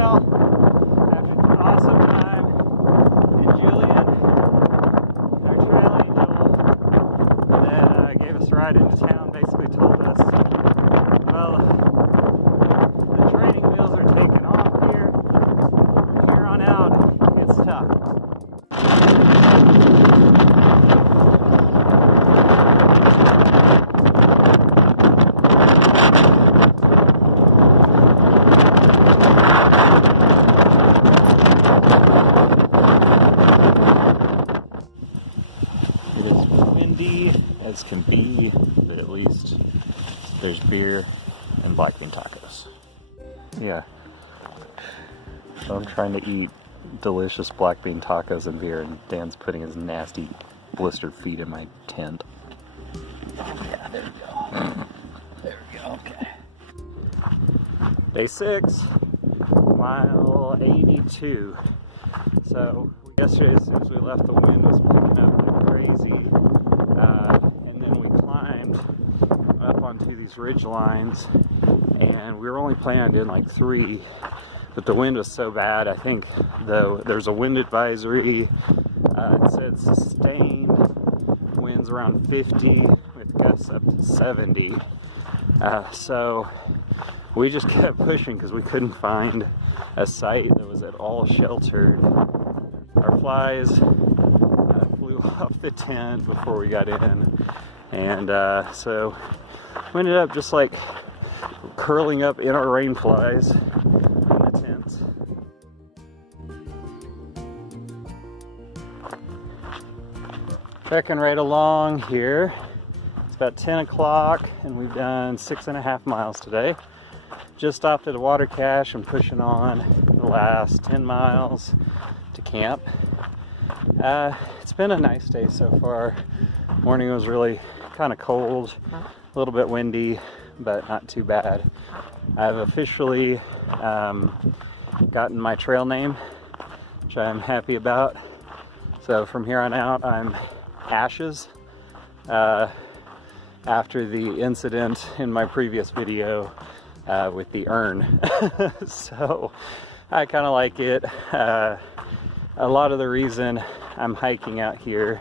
trail. Had an awesome time. And Julian, our trail angel, that gave us a ride into town, basically told us, well, the training wheels are taking off here. From here on out, it's tough. It is windy as can be, but at least there's beer and black bean tacos. Yeah. So I'm trying to eat delicious black bean tacos and beer, and Dan's putting his nasty blistered feet in my tent. Yeah, there we go. There we go, okay. Day 6, mile 82. So yesterday, as soon as we left, the wind was picking up crazy, and then we climbed up onto these ridge lines, and we were only planning on doing like 3, but the wind was so bad. I think though there's a wind advisory. It said sustained winds around 50 with gusts up to 70. So we just kept pushing because we couldn't find a site that was at all sheltered. Our flies flew off the tent before we got in, and so we ended up just like curling up in our rain flies in the tent. Trekking right along here. It's about 10 o'clock and we've done 6.5 miles today. Just stopped at a water cache and pushing on the last 10 miles to camp. It's been a nice day so far. Morning was really kind of cold, a little bit windy, but not too bad. I've officially gotten my trail name, which I'm happy about. So from here on out, I'm Ashes, after the incident in my previous video with the urn. So I kind of like it. A lot of the reason I'm hiking out here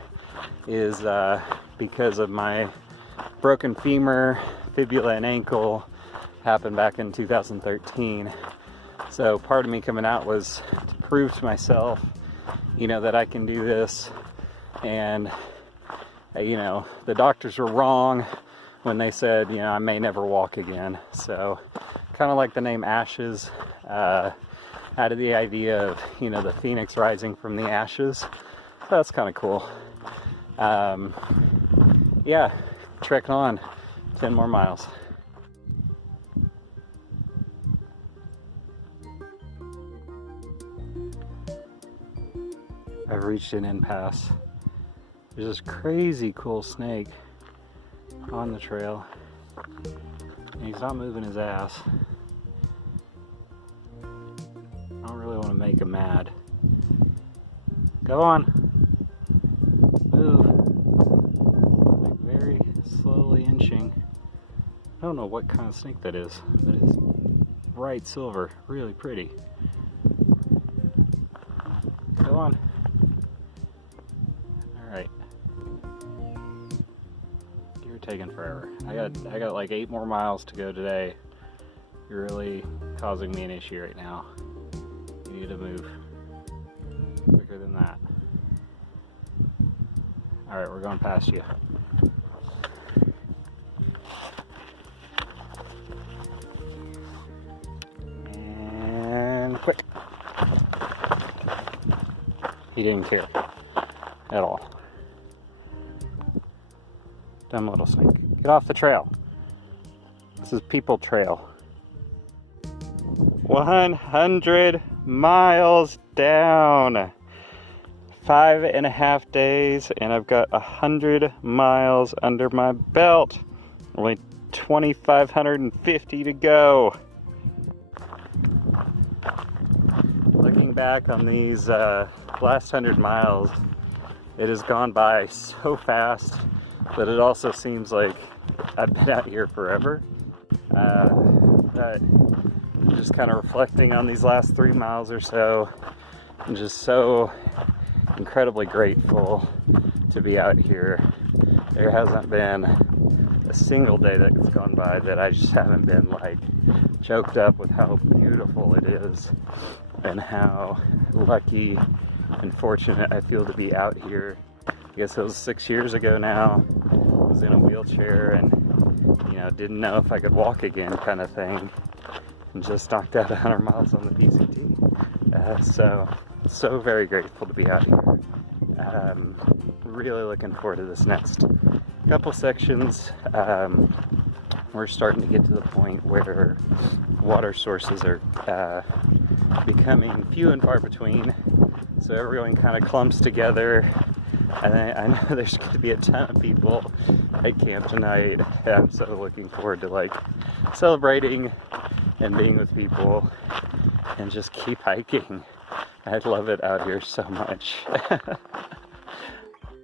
is because of my broken femur, fibula, and ankle. Happened back in 2013. So part of me coming out was to prove to myself, you know, that I can do this. And you know, the doctors were wrong when they said, you know, I may never walk again. So kind of like the name Ashes, out of the idea of, you know, the phoenix rising from the ashes. So that's kind of cool. Yeah, trekking on 10 more miles. I've reached an impasse. There's this crazy cool snake on the trail, and he's not moving his ass. I don't really want to make him mad. Go on, move. Like very slowly inching. I don't know what kind of snake that is, but it's bright silver, really pretty. Go on. Alright. You're taking forever. I got like 8 more miles to go today. You're really causing me an issue right now. You need to move quicker than that. Alright, we're going past you. And quick. He didn't care at all. Dumb little snake. Get off the trail. This is people trail. 100 miles down. 5.5 days, and I've got 100 miles under my belt. Only 2,550 to go. Looking back on these last 100 miles, it has gone by so fast that it also seems like I've been out here forever. But just kind of reflecting on these last 3 miles or so. I'm just so incredibly grateful to be out here. There hasn't been a single day that's gone by that I just haven't been like choked up with how beautiful it is and how lucky and fortunate I feel to be out here. I guess it was 6 years ago now. I was in a wheelchair and, you know, didn't know if I could walk again kind of thing, and just knocked out 100 miles on the PCT. So very grateful to be out here. Really looking forward to this next couple sections. We're starting to get to the point where water sources are becoming few and far between, so everyone kind of clumps together. And I know there's going to be a ton of people at camp tonight. I'm so looking forward to like celebrating and being with people and just keep hiking. I love it out here so much.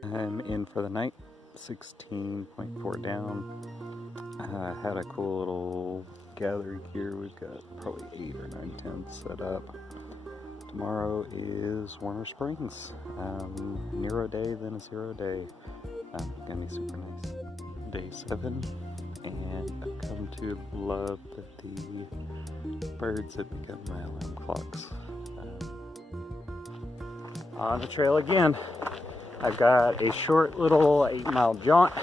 I'm in for the night, 16.4 down. I had a cool little gathering here. We've got probably 8 or 9 tents set up. Tomorrow is Warner Springs. Nero Day, then a 0 day. Gonna be super nice. Day 7, and I've come to love that the birds have become my alarm clocks. On the trail again. I've got a short little 8-mile jaunt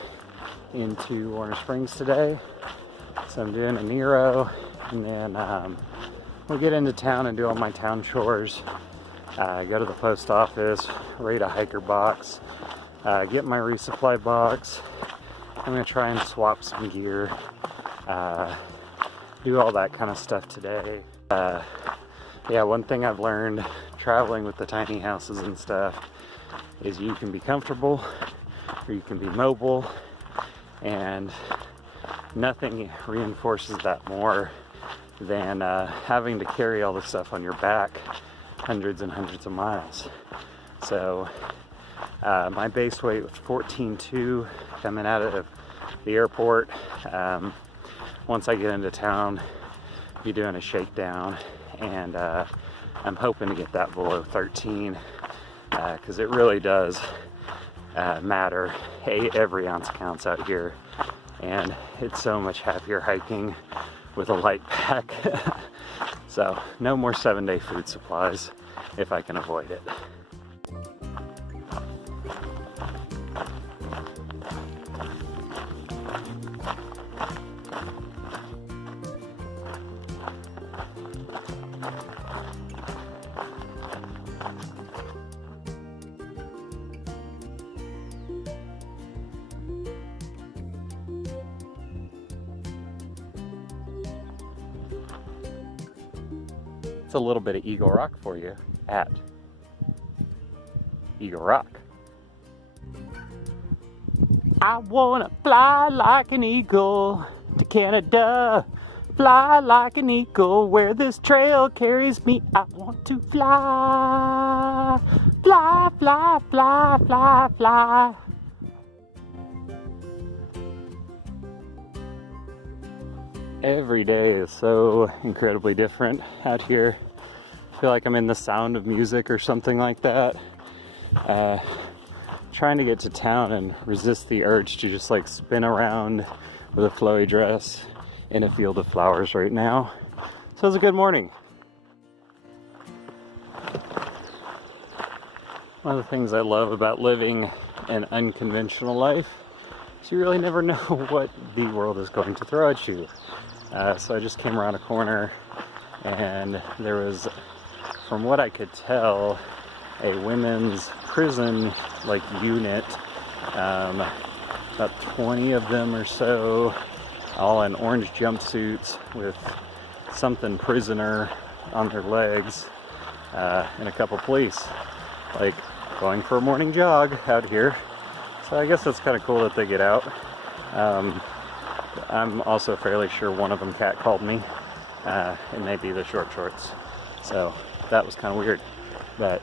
into Warner Springs today. So I'm doing a Nero, and then we'll get into town and do all my town chores. Go to the post office, raid a hiker box, get my resupply box. I'm gonna try and swap some gear, do all that kind of stuff today. Yeah, one thing I've learned traveling with the tiny houses and stuff is you can be comfortable or you can be mobile, and nothing reinforces that more than having to carry all this stuff on your back hundreds and hundreds of miles. So my base weight was 14.2 coming out of the airport. Once I get into town, I'll be doing a shakedown, and I'm hoping to get that below 13, because it really does matter. Every ounce counts out here, and it's so much happier hiking with a light pack. So no more 7-day food supplies if I can avoid it. It's a little bit of Eagle Rock for you at Eagle Rock. I wanna fly like an eagle to Canada, fly like an eagle where this trail carries me. I want to fly, fly, fly, fly, fly, fly. Every day is so incredibly different out here. I feel like I'm in the Sound of Music or something like that. Trying to get to town and resist the urge to just like spin around with a flowy dress in a field of flowers right now. So it's a good morning. One of the things I love about living an unconventional life is you really never know what the world is going to throw at you. So I just came around a corner, and there was, from what I could tell, a women's prison like unit, about 20 of them or so, all in orange jumpsuits with something prisoner on their legs, and a couple police, like going for a morning jog out here. So I guess that's kind of cool that they get out. I'm also fairly sure one of them catcalled me. It may be the short shorts. So that was kind of weird. But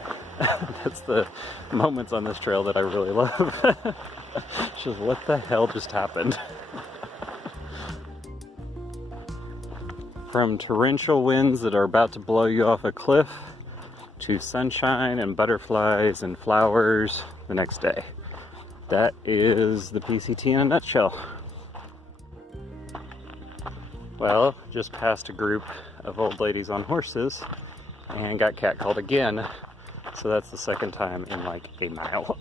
that's the moments on this trail that I really love. Just what the hell just happened? From torrential winds that are about to blow you off a cliff to sunshine and butterflies and flowers the next day. That is the PCT in a nutshell. Well, just passed a group of old ladies on horses and got catcalled again. So that's the second time in like a mile.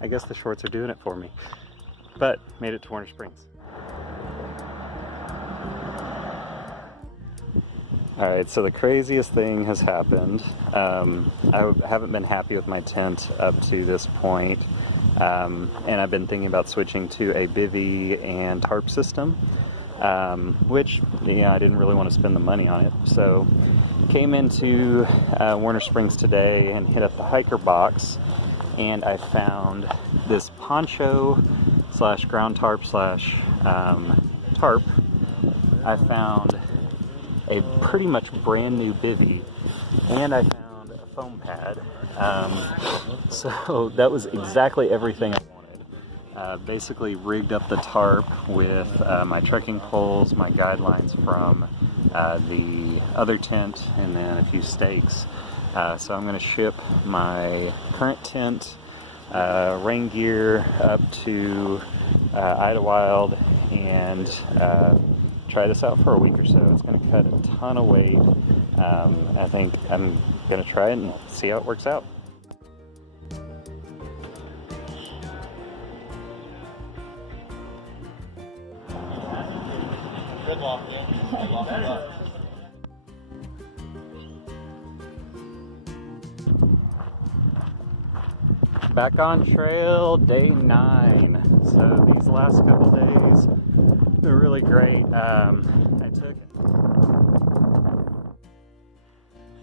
I guess the shorts are doing it for me. But made it to Warner Springs. Alright, so the craziest thing has happened. I haven't been happy with my tent up to this point. And I've been thinking about switching to a bivy and tarp system. Which, I didn't really want to spend the money on it. So came into Warner Springs today and hit up the hiker box, and I found this poncho slash ground tarp slash tarp. I found a pretty much brand new bivy, and I found a foam pad. So that was exactly everything I wanted. Basically rigged up the tarp with my trekking poles, my guidelines from the other tent, and then a few stakes. So I'm going to ship my current tent, rain gear up to Idlewild and try this out for a week or so. It's going to cut a ton of weight. I think I'm going to try it and see how it works out. Good walk, yeah. Good walk, good walk. Back on trail, day 9. So these last couple days, they're really great. I took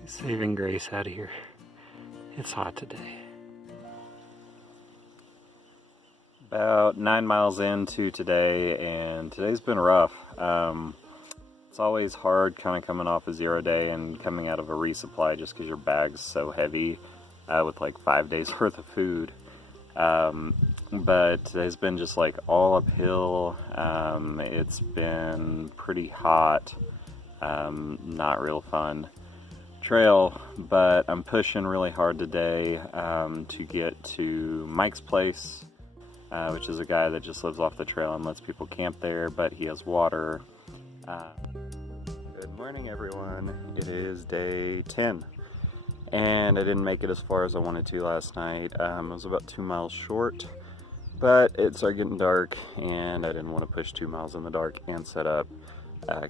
saving grace out of here. It's hot today. About 9 miles into today, and today's been rough. It's always hard kind of coming off a 0 day and coming out of a resupply just because your bag's so heavy with like 5 days worth of food. But it's been just like all uphill. It's been pretty hot, not real fun trail, but I'm pushing really hard today to get to Mike's place. Which is a guy that just lives off the trail and lets people camp there, but he has water. Good morning, everyone. It is day 10, and I didn't make it as far as I wanted to last night. I was about 2 miles short, but it started getting dark, and I didn't want to push 2 miles in the dark and set up,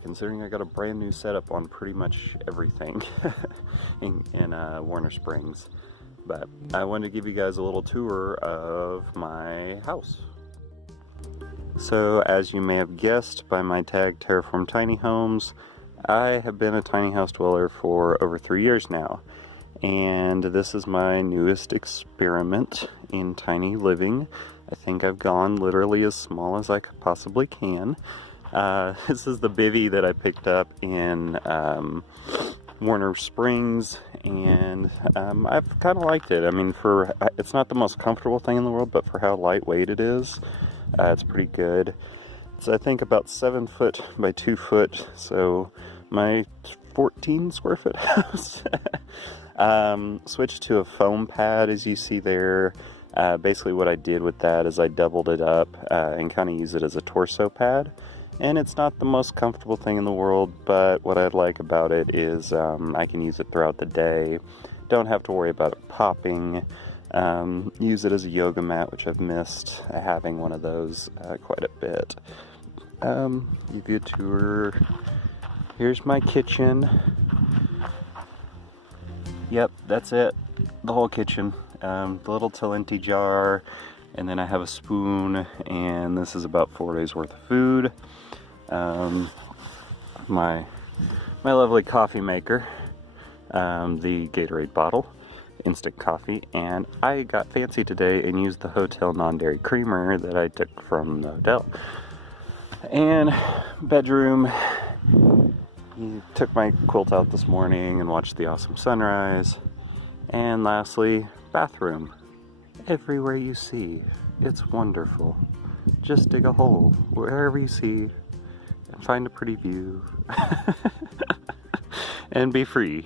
considering I got a brand new setup on pretty much everything in Warner Springs. But I wanted to give you guys a little tour of my house. So as you may have guessed by my tag Terraform Tiny Homes, I have been a tiny house dweller for over 3 years now. And this is my newest experiment in tiny living. I think I've gone literally as small as I possibly can. This is the bivy that I picked up in Warner Springs, and I've kind of liked it. I mean, it's not the most comfortable thing in the world, but for how lightweight it is, it's pretty good. It's, I think, about 7 foot by 2 foot, so my 14 square foot house. Switched to a foam pad, as you see there. Basically what I did with that is I doubled it up and kind of use it as a torso pad. And it's not the most comfortable thing in the world, but what I like about it is I can use it throughout the day. Don't have to worry about it popping. Use it as a yoga mat, which I've missed having one of those quite a bit. Give you a tour. Here's my kitchen. Yep, that's it. The whole kitchen. The little Talenti jar, and then I have a spoon, and this is about 4 days worth of food. My lovely coffee maker, the Gatorade bottle, instant coffee, and I got fancy today and used the hotel non-dairy creamer that I took from the hotel. And bedroom, took my quilt out this morning and watched the awesome sunrise. And lastly, bathroom. Everywhere you see, it's wonderful. Just dig a hole wherever you see, and find a pretty view, and be free.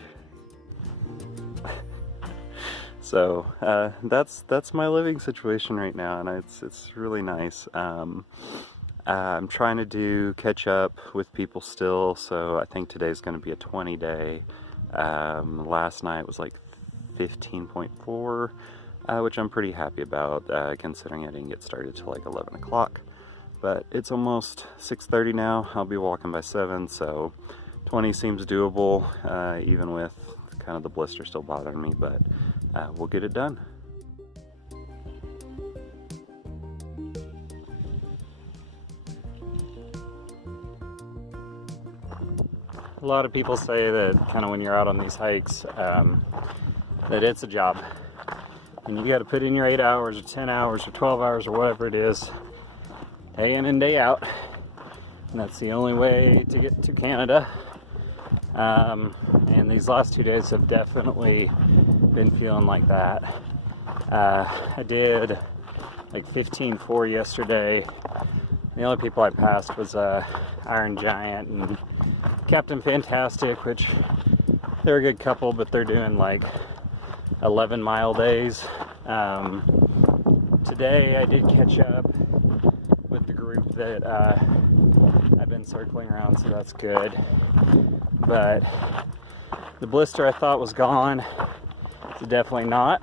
So that's my living situation right now, and it's really nice. I'm trying to catch up with people still, so I think today's going to be a 20-day. Last night was like 15.4, which I'm pretty happy about, considering I didn't get started till like 11 o'clock. But it's almost 6:30 now. I'll be walking by 7, so 20 seems doable, even with kind of the blister still bothering me, but we'll get it done. A lot of people say that kind of when you're out on these hikes, that it's a job. And you got to put in your 8 hours or 10 hours or 12 hours or whatever it is, day in and day out. And that's the only way to get to Canada. And these last 2 days have definitely been feeling like that. I did like 15.4 yesterday. The only people I passed was Iron Giant and Captain Fantastic, which they're a good couple, but they're doing like 11-mile days. Today I did catch up with the group that I've been circling around, so that's good. But the blister I thought was gone, it's definitely not.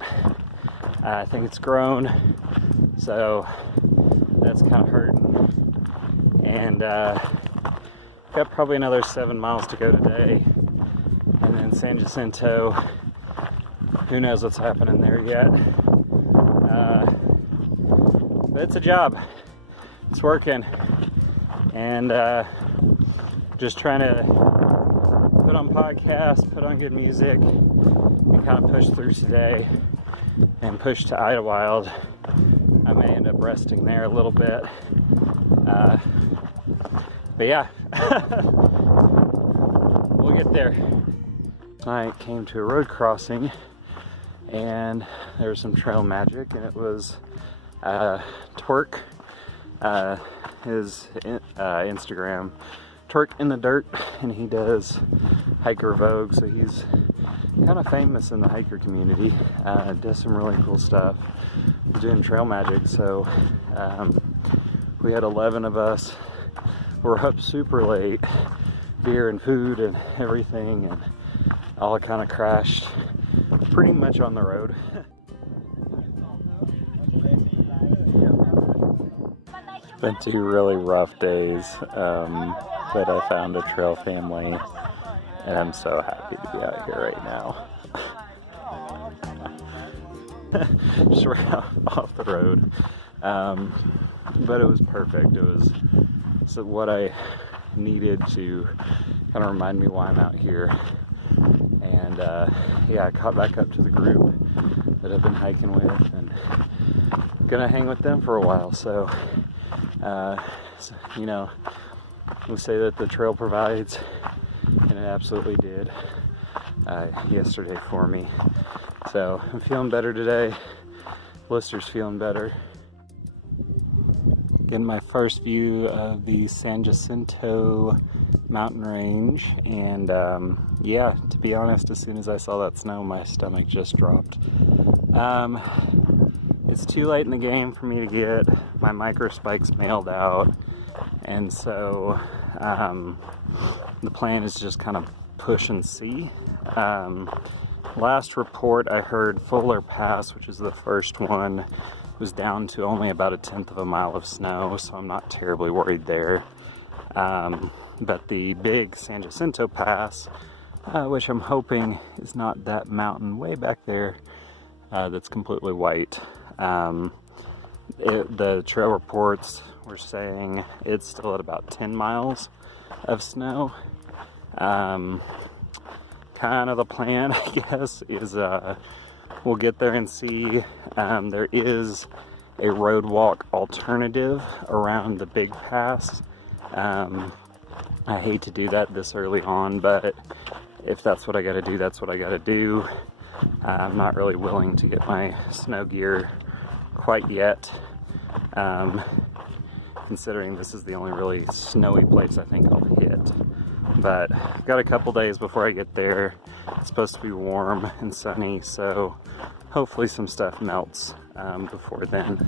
I think it's grown, so that's kind of hurting. And got probably another 7 miles to go today, and then San Jacinto, who knows what's happening there yet. But it's a job. It's working, and just trying to put on podcasts, put on good music, and kind of push through today and push to Idlewild. I may end up resting there a little bit, but yeah. We'll get there. I came to a road crossing, and there was some trail magic, and it was Twerk, his Instagram, Twerk in the Dirt, and he does Hiker Vogue, so he's kind of famous in the hiker community. Does some really cool stuff, doing trail magic. So we had 11 of us. We're up super late, beer and food and everything, and all kind of crashed pretty much on the road. Been 2 really rough days, but I found a trail family, and I'm so happy to be out here right now. Just right off the road, but it was perfect. It was what I needed to kind of remind me why I'm out here. And yeah, I caught back up to the group that I've been hiking with, and gonna hang with them for a while. So, you know, we say that the trail provides, and it absolutely did yesterday for me. So I'm feeling better today. Blister's feeling better. Getting my first view of the San Jacinto mountain range, and yeah, to be honest, as soon as I saw that snow, my stomach just dropped. It's too late in the game for me to get my micro spikes mailed out, and so the plan is just kind of push and see. Last report I heard, Fuller Pass, which is the first one, was down to only about 1/10 of a mile of snow, so I'm not terribly worried there. But the big San Jacinto Pass, which I'm hoping is not that mountain way back there that's completely white. The trail reports were saying it's still at about 10 miles of snow. Kind of the plan, I guess, is we'll get there and see. There is a road walk alternative around the big pass. I hate to do that this early on, but if that's what I gotta do, that's what I gotta do. I'm not really willing to get my snow gear quite yet. considering this is the only really snowy place I think I'll hit. But I've got a couple days before I get there. It's supposed to be warm and sunny, so hopefully some stuff melts before then.